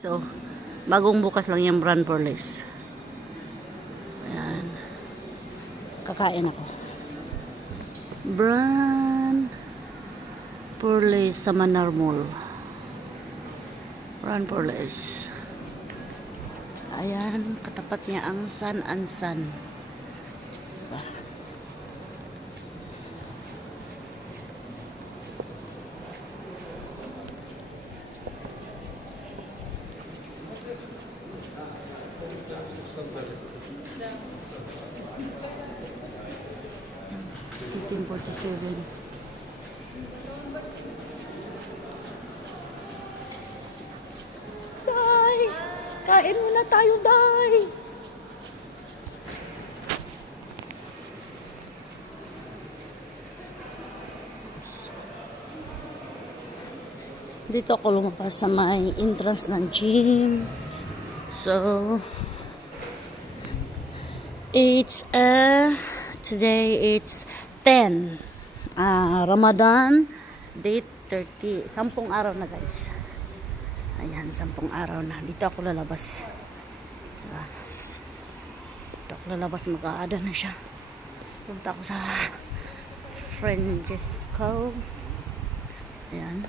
So, bagong bukas lang yung Bran Porles. Ayan. Kakain ako. Bran Porles sa Manar Mall. Bran Porles. Ayan, katapat niya ang San Ansan. Diba? $18.47. Day! Kain muna tayo, Day! Dito ako lumabas sa may entrance ng gym. So, it's today it's 10 Ramadan date 30, 10 araw na guys. Ayan, 10 araw na. Dito ako lalabas. Diba? Dito ako lalabas, mag-aada na siya. Punta ako sa Francesco. Ayan.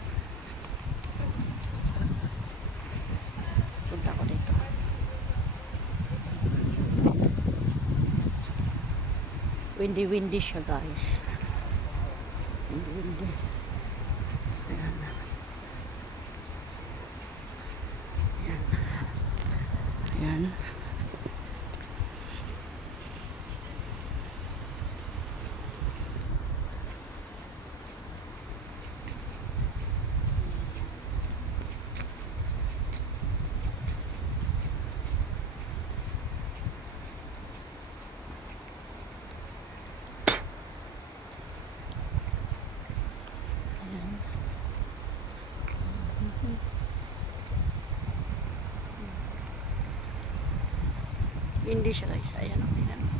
Punta ako dito. Windy siya guys. Windy. Ayan. Ayan. Ayan. Hindi siya guys. Ayan o, tingnan mo.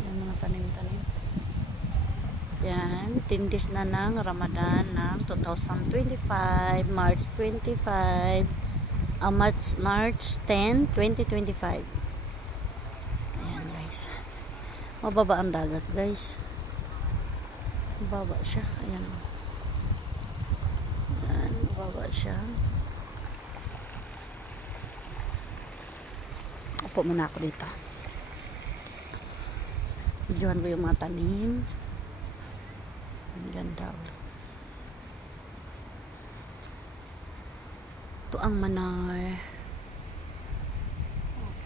Ayan mga tanim-tanim. Yan, tindis na ng Ramadan ng 2025, March 25, March 10, 2025. Ayan guys. Mababa ang dagat guys. Mababa siya. Ayan. Ayan, mababa siya. Upo muna ako dito. Videohan ko yung mga tanim. Ang ganda. Ito ang Manar.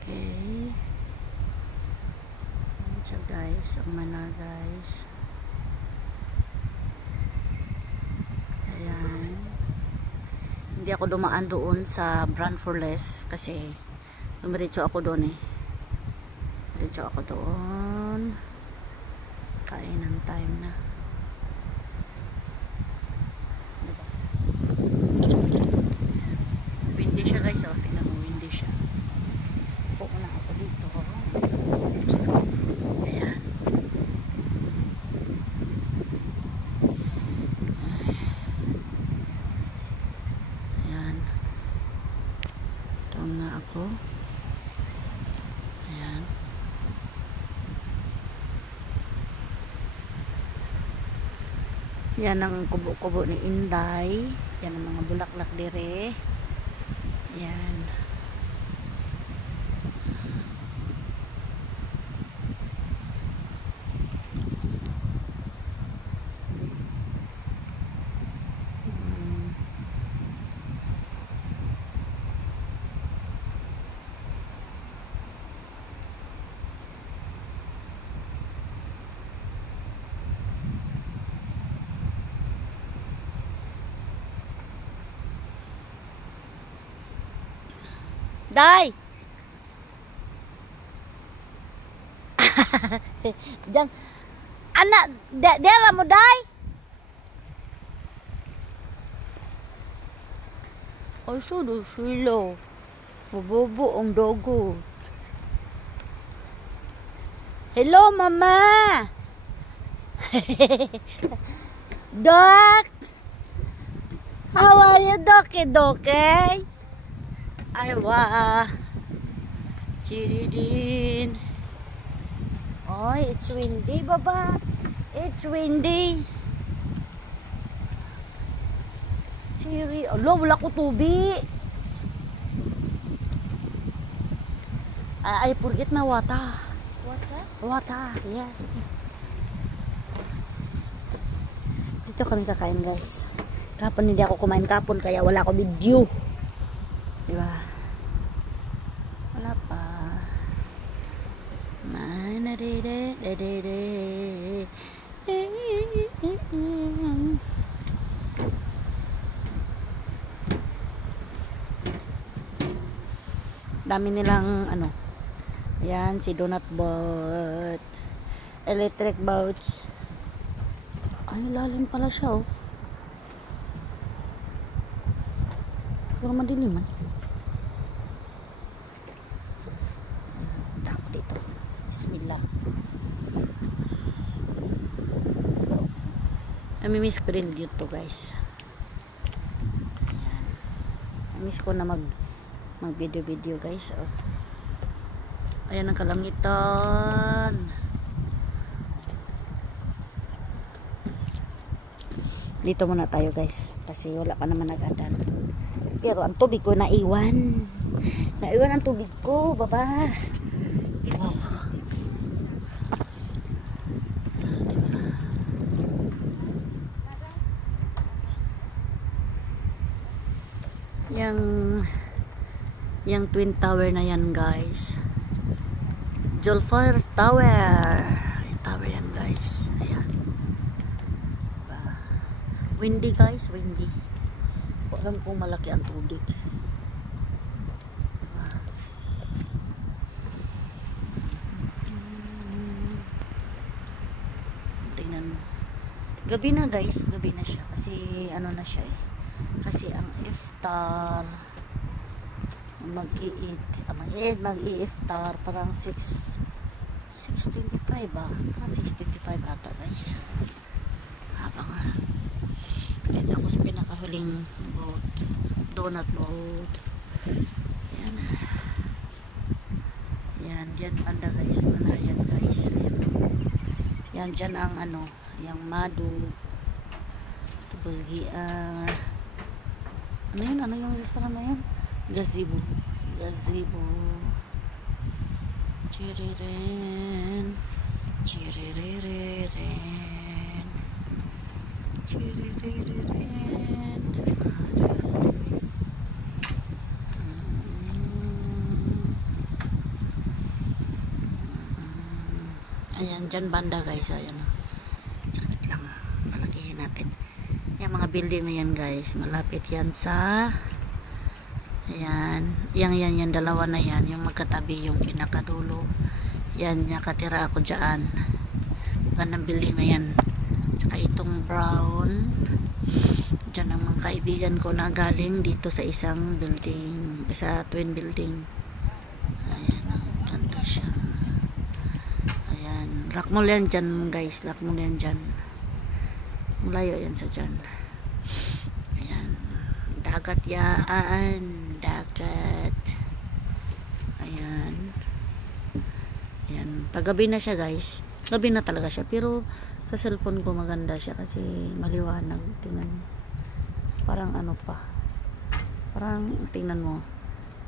Okay. Ayan siya guys. Ang Manar guys. Ayan. Hindi ako dumaan doon sa Bran Porles kasi dumiretso ako doon eh. Diretso ako doon. Kain ng time na. Diba? Windy siya guys. Oh, tingnan mo, windy siya. Upo na ako dito. Ayan. Ayan. Ito na ako. Ayan. Yan ang kubo-kubo ni Inday. Yan ang mga bulaklak dire. Yan. Day! Diyan. Anak, dela mo, Day? Ay, sudo sila. Mabobo ang dogot. Hello, Mama! Doc! How are you, Doki? Aywa. Chiridin. Oy, it's windy, baba. It's windy. Chiri. Alo, wala ko tubig. I forget my water. Water? Water, yes. Dito kami kakain, guys. Kapon hindi ako kumain kapon, kaya wala ko video. Diba? Wala pa. Dami nilang ano. Ayan, si Donut Boat. Electric boats. Ay, lalim pala siya, oh. Pero madilim, man. Punta ako dito. Bismillah. Namimiss ko rin dito, guys. Ayan. Namimiss ko na mag video, guys. Oh. Ayan ang kalangitan. Dito muna tayo, guys, kasi wala pa naman nag-adan. Pero ang tubig ko naiwan. Naiwan ang tubig ko, baba. Wow. Yang Twin Tower na yan, guys. Julfar Tower. Tower yan, guys. Ayan. Windy, guys, windy. Alam kong malaki ang tubig. Tingnan mo. Gabi na, guys, gabi na siya kasi ano na siya, eh. Kasi ang iftar mag-i-iftar parang 6:25 ba? Parang 6:25 ata, guys. Habang dito ako sa pinakahuling boat, donut boat. Ayan. Yan, dyan banda, guys. Mana yan, guys. Ayan. Yan, dyan ang ano, yung madu. Tapos ano yun? Ano yung restaurant na yun? Gazebo. Gazebo. Chiririn. Chiriririn. Chiriririn. Ayan, dyan banda, guys. Ayan. Sakit lang. Palakihin natin. Yung mga building na yan, guys. Malapit yan sa ayan. Yan, dalawa na yan. Yung magkatabi, yung pinakadulo. Yan, nakatira ako dyan. Magandang building na yan. Tsaka itong brown. Dyan ang mga kaibigan ko na galing dito sa isang building. Sa twin building. Ayan, ganda siya. Ayan. Rockmall yan dyan, guys. Rockmall yan dyan. Malayo yan sa dyan. Ayan. Dagat yan. Dagat. Ayan. Ayan. Paggabi na siya, guys. Gabi na talaga siya. Pero sa cellphone ko maganda siya kasi maliwanag. Tingnan. Parang ano pa. Parang tingnan mo.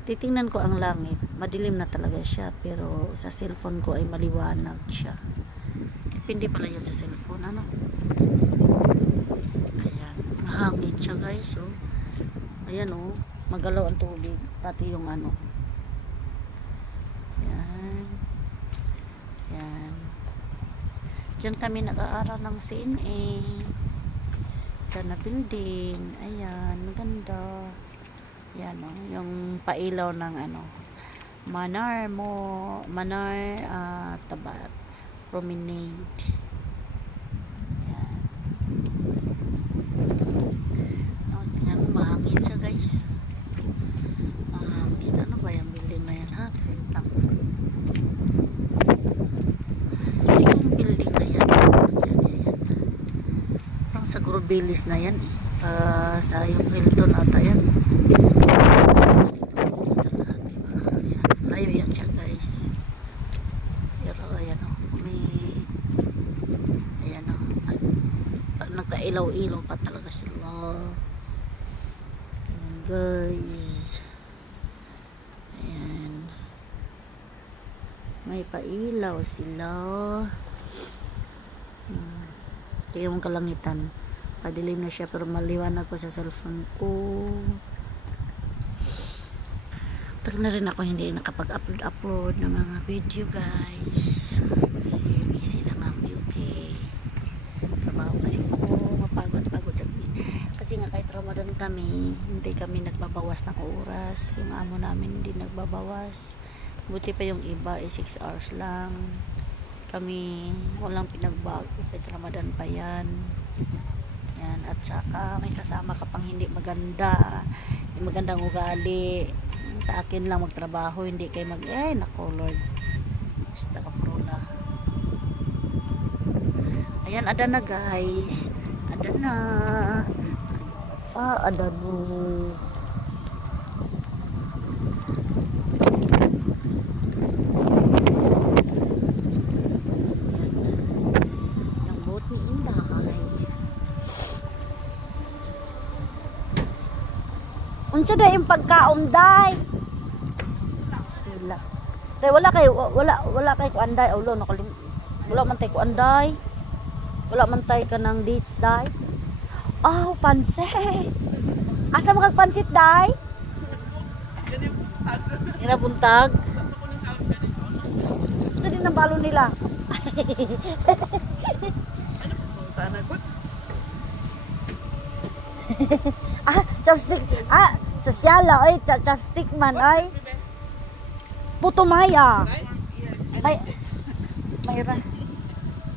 Titingnan ko ang langit. Madilim na talaga siya. Pero sa cellphone ko ay maliwanag siya. Depende pala yan sa cellphone. Ano? Ayan. Mahangin siya, guys. Oh. Ayan, oh. Magalaw ang tubig. Pati yung ano. Ayan. Ayan. Diyan kami nag-aaral ng CNA. Sa na building. Ayan. Maganda. Ayan, oh. Yung pailaw ng ano. Manar Tabat Promenade. Ayan. Tingnan mo, mahangin siya, guys. Ano ba yung building na yan, ha? Yung building na yan. Yan. Parang sa Grubelis na yan, eh. Sa yung Hilton ata yan. sila. Ayan, guys. Ayan. May pailaw sila. Kaya yung kalangitan. Padilim na siya pero maliwanag pa sa cellphone ko. Tak na rin ako hindi nakapag-upload ng mga video, guys. Kasi busy lang ang beauty. Trabaho kasi ko, mapagod-pagod. Kasi nga kahit Ramadan kami, hindi kami nagbabawas ng oras. Yung amo namin hindi nagbabawas. Buti pa yung iba, 6 hours lang. Kami, walang pinagbago. Kahit Ramadan pa yan. Yan. At saka, may kasama ka pang hindi maganda. May magandang ugali. Sa akin lang magtrabaho, hindi kayo nako Lord. Basta kaprola. Ayan, ada na guys. Ada na. Ada na. Yung boat ni Inday. Unsa da yung pagkaunday? Sila. Tay wala kay ko anday. Ulo nakalim. Wala man tay ko anday. Wala man tay ka ng dates day. Oh, pansit. Asa mo kag pansit day? Ina buntag. Sa din ang balo nila. Chopstick. Sosyala oy, chopstick man oy. Puto maya. Ay. Mayra.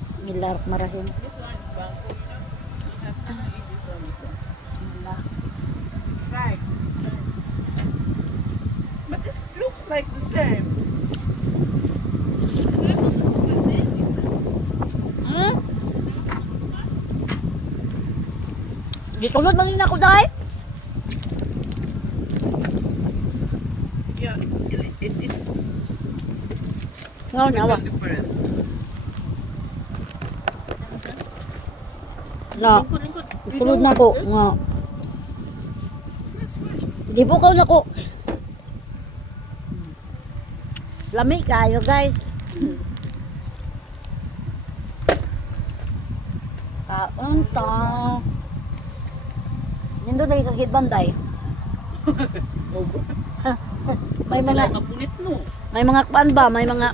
Bismillahirrahmanirrahim. Bismillah. Right. But this looks like the same. Gisulod man ako dai. Yeah, it is Ngaw nawa. different. Na. Sulod na ko nga. Di po na ko. Lami kayo guys. Kaunta. Nindo na ikagit banday. May mga Mapunit no. may mga kwan ba? May mga